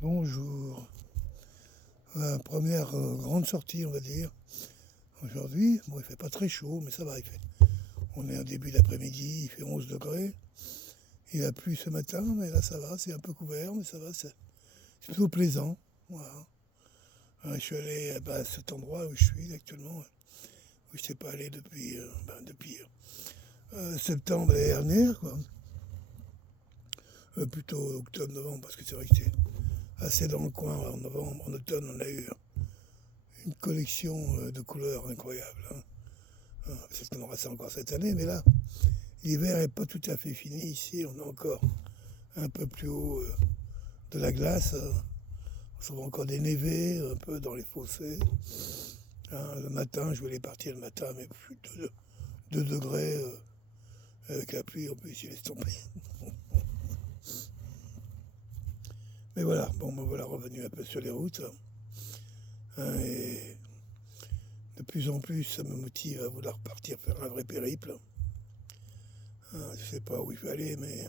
Bonjour. Première grande sortie, on va dire. Aujourd'hui, bon, il fait pas très chaud, mais ça va. On est au début d'après-midi, il fait 11 degrés. Il a plu ce matin, mais là ça va, c'est un peu couvert, mais ça va, c'est plutôt plaisant. Voilà. Je suis allé à cet endroit où je suis actuellement, où je ne sais pas allé depuis septembre l'année dernière, quoi. Plutôt octobre-novembre, parce que c'est vrai que c'est assez dans le coin. En novembre, en automne, on a eu une collection de couleurs incroyables. Peut-être qu'on aura ça encore cette année, mais là, l'hiver n'est pas tout à fait fini. Ici, on est encore un peu plus haut de la glace. On trouve encore des névés un peu dans les fossés. Le matin, je voulais partir le matin, mais plus de 2 degrés avec la pluie, on peut essayer laisse tomber. Mais voilà, bon, me voilà revenu un peu sur les routes. Et de plus en plus, ça me motive à vouloir partir faire un vrai périple. Je ne sais pas où je vais aller, mais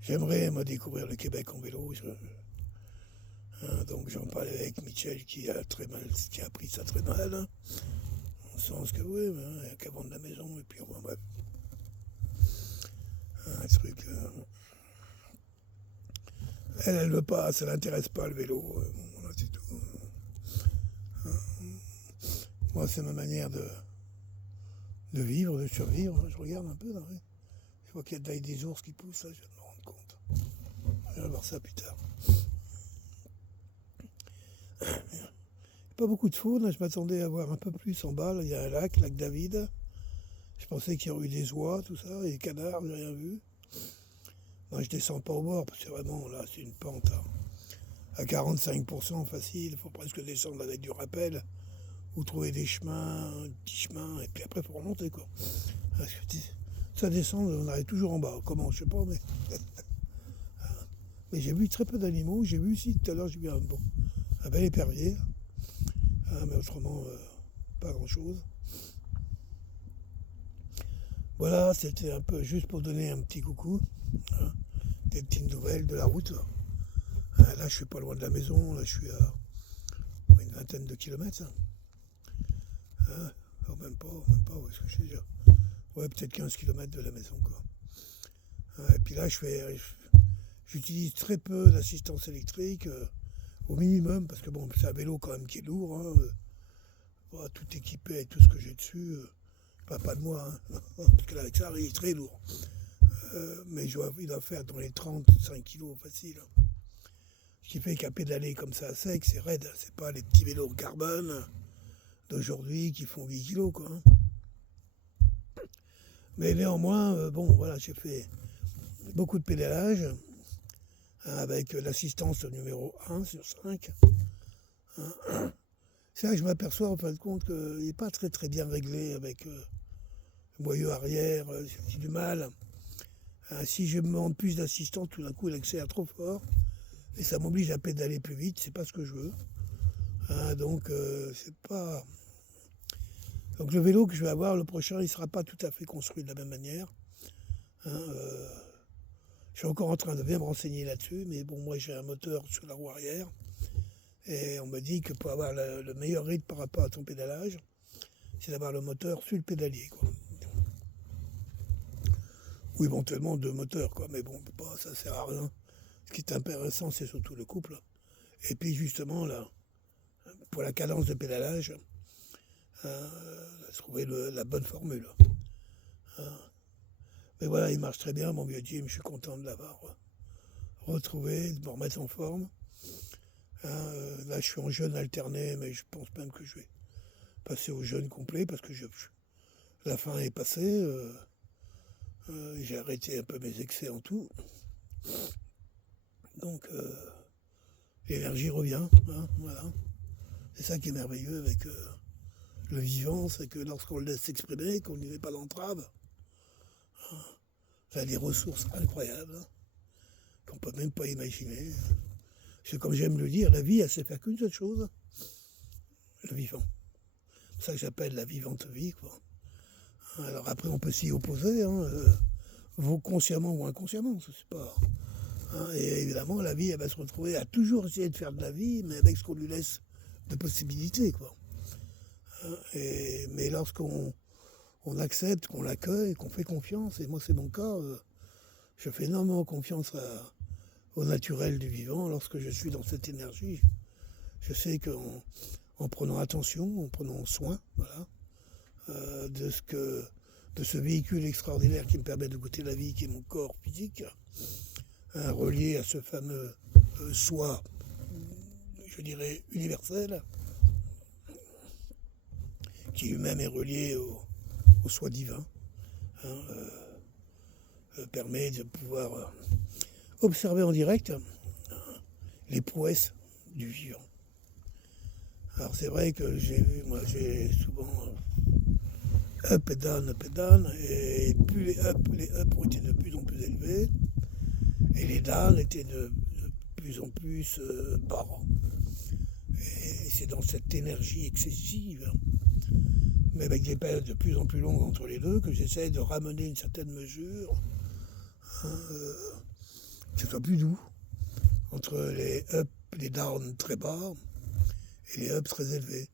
j'aimerais me découvrir le Québec en vélo. Donc j'en parlais avec Michel qui a pris ça très mal. Dans le sens que oui, il n'y a qu'à vendre la maison et puis enfin, bref. Un truc. Elle veut pas, ça l'intéresse pas le vélo. Voilà, c'est tout. Moi, c'est ma manière de vivre, de survivre. Je regarde un peu dans les... Je vois qu'il y a des ours qui poussent, là, je viens de me rendre compte. Je vais voir ça plus tard. Pas beaucoup de faune, je m'attendais à voir un peu plus en bas. Là, il y a un lac David. Je pensais qu'il y aurait eu des oies, tout ça, et des canards, j'ai rien vu. Non, je descends pas au bord, parce que vraiment, là, c'est une pente à 45% facile. Il faut presque descendre avec du rappel, ou trouver des chemins, petits chemins, et puis après, il faut remonter, quoi. Parce que ça descend, on arrive toujours en bas. Comment, je sais pas, mais... Mais j'ai vu très peu d'animaux. J'ai vu ici, tout à l'heure, j'ai vu un bel épervier. Mais autrement, pas grand-chose. Voilà, c'était un peu juste pour donner un petit coucou. Des petites nouvelles de la route. Là, je suis pas loin de la maison. Là, je suis à une vingtaine de kilomètres. Même pas, où est-ce que je suis déjà? Ouais, peut-être 15 kilomètres de la maison, quoi. Et puis là, j'utilise très peu l'assistance électrique, au minimum, parce que bon, c'est un vélo quand même qui est lourd. Tout équipé avec tout ce que j'ai dessus. Pas de moi, parce que là, avec ça, il est très lourd. Mais il doit faire dans les 35 kilos facile. Ce qui fait qu'à pédaler comme ça à sec, c'est raide. C'est pas les petits vélos carbone d'aujourd'hui qui font 8 kilos, quoi. Mais néanmoins, voilà, j'ai fait beaucoup de pédalage avec l'assistance numéro 1 sur 5. C'est là que je m'aperçois en fin de compte qu'il n'est pas très très bien réglé avec le boyau arrière. J'ai du mal. Si je me demande plus d'assistance, tout d'un coup, il accélère trop fort. Et ça m'oblige à pédaler plus vite, c'est pas ce que je veux. Donc, c'est pas. Donc, le vélo que je vais avoir, le prochain, il sera pas tout à fait construit de la même manière. Je suis encore en train de bien me renseigner là-dessus, mais bon, moi, j'ai un moteur sur la roue arrière. Et on me dit que pour avoir le meilleur rythme par rapport à ton pédalage, c'est d'avoir le moteur sur le pédalier, quoi. Ou éventuellement 2 moteurs, quoi. Mais bon, ça sert à rien. Ce qui est intéressant, c'est surtout le couple. Et puis justement, là, pour la cadence de pédalage, trouver la bonne formule. Mais voilà, il marche très bien, mon vieux Jim, je suis content de l'avoir retrouvé, de me remettre en forme. Là, je suis en jeûne alterné, mais je pense même que je vais passer au jeûne complet, parce que la faim est passée. J'ai arrêté un peu mes excès en tout. Donc, l'énergie revient. Voilà. C'est ça qui est merveilleux avec le vivant, c'est que lorsqu'on le laisse s'exprimer, qu'on n'y met pas d'entrave, ça a des ressources incroyables qu'on ne peut même pas imaginer. C'est comme j'aime le dire, la vie, elle sait faire qu'une seule chose, le vivant. C'est ça que j'appelle la vivante vie, quoi. Alors après, on peut s'y opposer, consciemment ou inconsciemment, c'est pas... hein. Et évidemment, la vie, elle va se retrouver à toujours essayer de faire de la vie, mais avec ce qu'on lui laisse de possibilités, quoi. Hein. Mais lorsqu'on accepte, qu'on l'accueille, qu'on fait confiance, et moi c'est mon cas, je fais énormément confiance au naturel du vivant. Lorsque je suis dans cette énergie, je sais qu'en prenant attention, en prenant soin, voilà, de ce véhicule extraordinaire qui me permet de goûter la vie, qui est mon corps physique, hein, relié à ce fameux soi, je dirais, universel, qui lui-même est relié au soi divin, hein, permet de pouvoir observer en direct les prouesses du vivant. Alors c'est vrai que j'ai souvent up et down, et plus les up ont été de plus en plus élevés, et les down étaient de plus en plus bas. Et c'est dans cette énergie excessive, mais avec des périodes de plus en plus longues entre les deux, que j'essaie de ramener une certaine mesure, hein, que ce soit plus doux, entre les up, les down très bas, et les ups très élevés.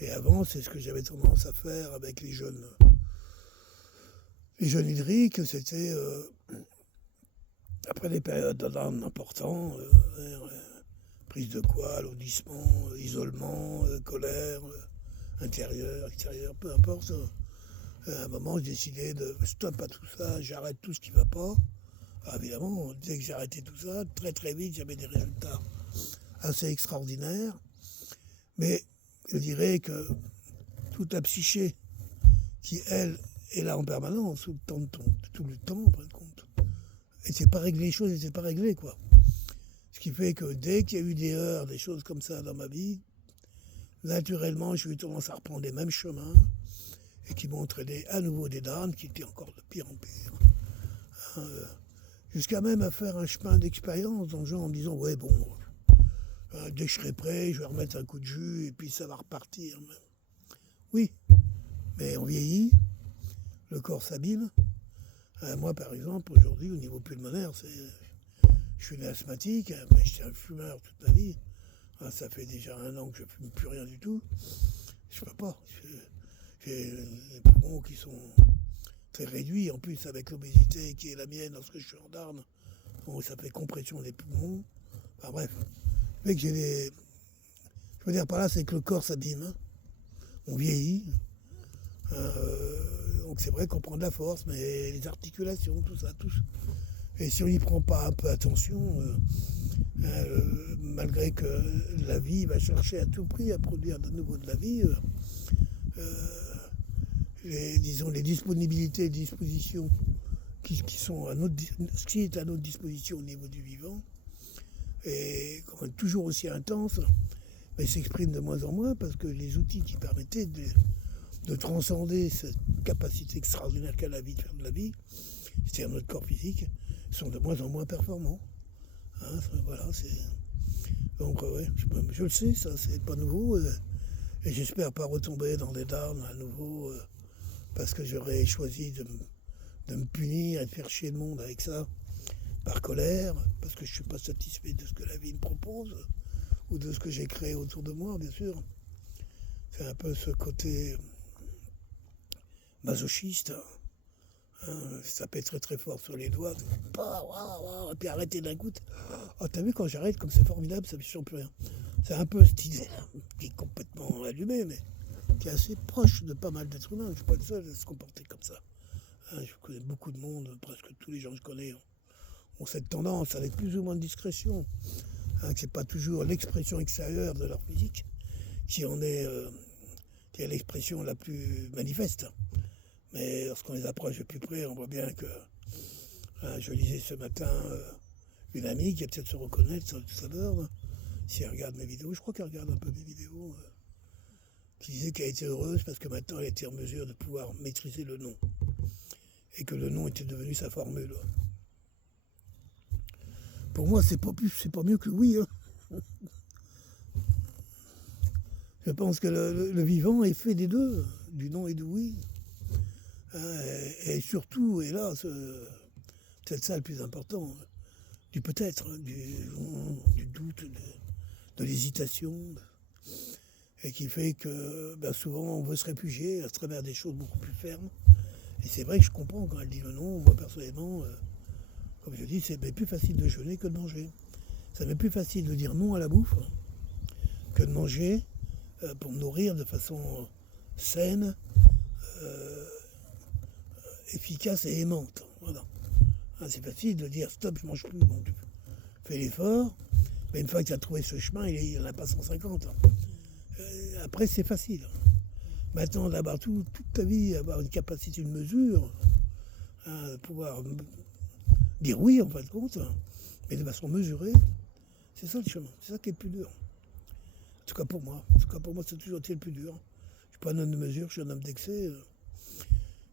Et avant, c'est ce que j'avais tendance à faire avec les jeunes hydriques, c'était après des périodes de down importants, prise de quoi, alourdissement, isolement, colère, intérieur, extérieur, peu importe. À un moment, je décidais de stop à tout ça, j'arrête tout ce qui ne va pas. Alors évidemment, dès que j'ai arrêté tout ça, très très vite, j'avais des résultats assez extraordinaires. Mais je dirais que toute la psyché qui, elle, est là en permanence, tout le temps, en fin de compte, et c'est pas réglé, les choses n'étaient pas réglées, quoi. Ce qui fait que dès qu'il y a eu des heurts, des choses comme ça dans ma vie, naturellement, j'ai eu tendance à reprendre les mêmes chemins et qui m'ont entraîné à nouveau des downs qui étaient encore de pire en pire. Jusqu'à même à faire un chemin d'expérience dans le genre en me disant, ouais, bon, dès que je serai prêt, je vais remettre un coup de jus et puis ça va repartir. Oui, mais on vieillit, le corps s'abîme. Moi, par exemple, aujourd'hui, au niveau pulmonaire, je suis né asthmatique, mais j'étais un fumeur toute ma vie. Ça fait déjà 1 an que je ne fume plus rien du tout. Je ne peux pas. J'ai les poumons qui sont très réduits. En plus, avec l'obésité qui est la mienne lorsque je suis en Darne, bon, ça fait compression des poumons. Enfin bref. Mais que je veux dire par là, c'est que le corps s'abîme. Hein. On vieillit. Donc c'est vrai qu'on prend de la force, mais les articulations, tout ça, tout ça. Et si on n'y prend pas un peu attention, malgré que la vie va chercher à tout prix à produire de nouveau de la vie, les disponibilités et dispositions qui sont ce qui est à notre disposition au niveau du vivant, et quand même toujours aussi intense, mais s'expriment de moins en moins parce que les outils qui permettaient de transcender cette capacité extraordinaire qu'a la vie de faire de la vie, c'est-à-dire notre corps physique, sont de moins en moins performants. Hein, voilà, donc ouais, je le sais, ça c'est pas nouveau, et j'espère pas retomber dans des darnes à nouveau, parce que j'aurais choisi de me punir et de faire chier le monde avec ça, par colère, parce que je suis pas satisfait de ce que la vie me propose, ou de ce que j'ai créé autour de moi, bien sûr. C'est un peu ce côté masochiste, ça pète très très fort sur les doigts, et puis arrêter d'un coup. Oh, t'as vu, quand j'arrête, comme c'est formidable, ça ne change plus rien. C'est un peu cette idée qui est complètement allumée, mais qui est assez proche de pas mal d'êtres humains. Je ne suis pas le seul à se comporter comme ça. Je connais beaucoup de monde, presque tous les gens que je connais ont cette tendance, avec plus ou moins de discrétion, que c'est pas toujours l'expression extérieure de leur physique qui est l'expression la plus manifeste. Mais lorsqu'on les approche de plus près, on voit bien que, je lisais ce matin une amie qui va peut-être se reconnaître tout à l'heure, si elle regarde mes vidéos, je crois qu'elle regarde un peu mes vidéos, qui disait qu'elle était heureuse parce que maintenant elle était en mesure de pouvoir maîtriser le nom, et que le nom était devenu sa formule. Pour moi, c'est pas mieux que le oui. Hein. Je pense que le vivant est fait des deux, du non et du oui. Et surtout, et là, c'est ça le plus important, du peut-être, hein, du doute, de l'hésitation, et qui fait que ben, souvent on veut se réfugier à travers des choses beaucoup plus fermes. Et c'est vrai que je comprends quand elle dit le non. Moi personnellement, comme je dis, c'est plus facile de jeûner que de manger. Ça m'est plus facile de dire non à la bouffe que de manger pour me nourrir de façon saine, euh, efficace et aimante. Voilà. C'est facile de dire stop, je mange plus. Bon, tu fais l'effort, mais une fois que tu as trouvé ce chemin, il n'y en a pas 150. Après, c'est facile. Maintenant, d'avoir toute ta vie, avoir une capacité de mesure, de pouvoir dire oui en fin de compte, mais de façon mesurée, c'est ça le chemin. C'est ça qui est le plus dur. En tout cas pour moi. En tout cas pour moi, c'est toujours été le plus dur. Je ne suis pas un homme de mesure, je suis un homme d'excès.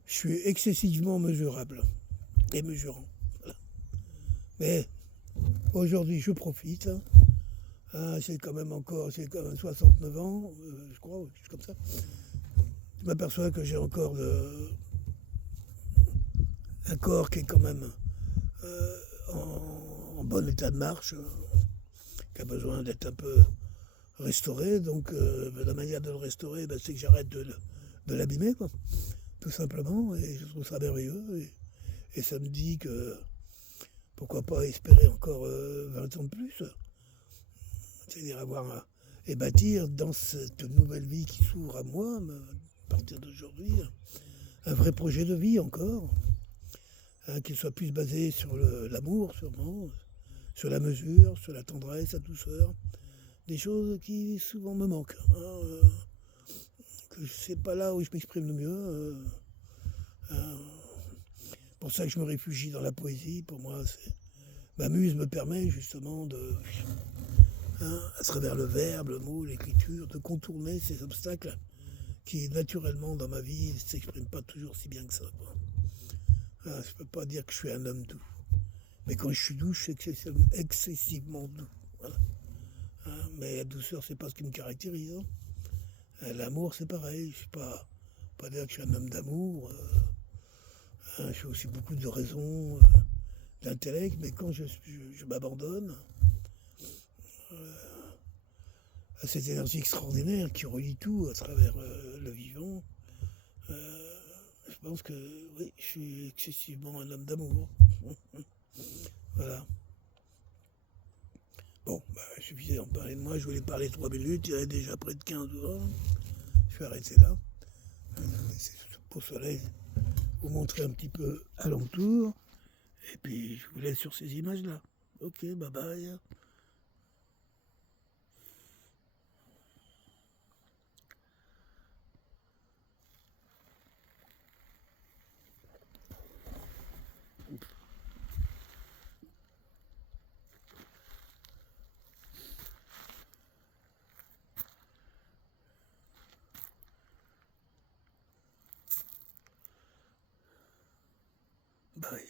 Je suis excessivement mesurable et mesurant. Voilà. Mais aujourd'hui, je profite. C'est quand même 69 ans, je crois, juste comme ça. Je m'aperçois que j'ai encore un corps qui est quand même en bon état de marche, qui a besoin d'être un peu restauré. Donc la manière de le restaurer, c'est que j'arrête de l'abîmer, quoi, tout simplement. Et je trouve ça merveilleux. Et ça me dit que pourquoi pas espérer encore 20 ans de plus. C'est-à-dire avoir et bâtir dans cette nouvelle vie qui s'ouvre à moi, à partir d'aujourd'hui, un vrai projet de vie encore, qui soit plus basé sur l'amour sûrement, sur la mesure, sur la tendresse, la douceur, des choses qui souvent me manquent, que c'est pas là où je m'exprime le mieux. Pour ça que je me réfugie dans la poésie. Pour moi, ma muse me permet justement à travers le verbe, le mot, l'écriture, de contourner ces obstacles qui, naturellement, dans ma vie, ne s'expriment pas toujours si bien que ça. Je ne peux pas dire que je suis un homme doux. Mais quand je suis doux, je suis excessivement doux. Voilà. Mais la douceur, c'est pas ce qui me caractérise. L'amour, c'est pareil. Je ne suis pas dire que je suis un homme d'amour. Je fais aussi beaucoup de raison, d'intellect, mais quand je m'abandonne à cette énergie extraordinaire qui relie tout à travers le vivant, je pense que oui, je suis excessivement un homme d'amour. Voilà. Bon, il suffisait d'en parler de moi, je voulais parler 3 minutes, il y avait déjà près de 15 heures. Je vais arrêter là. C'est pour cela vous montrer un petit peu alentour. Et puis je vous laisse sur ces images-là. Ok, bye bye. Bye.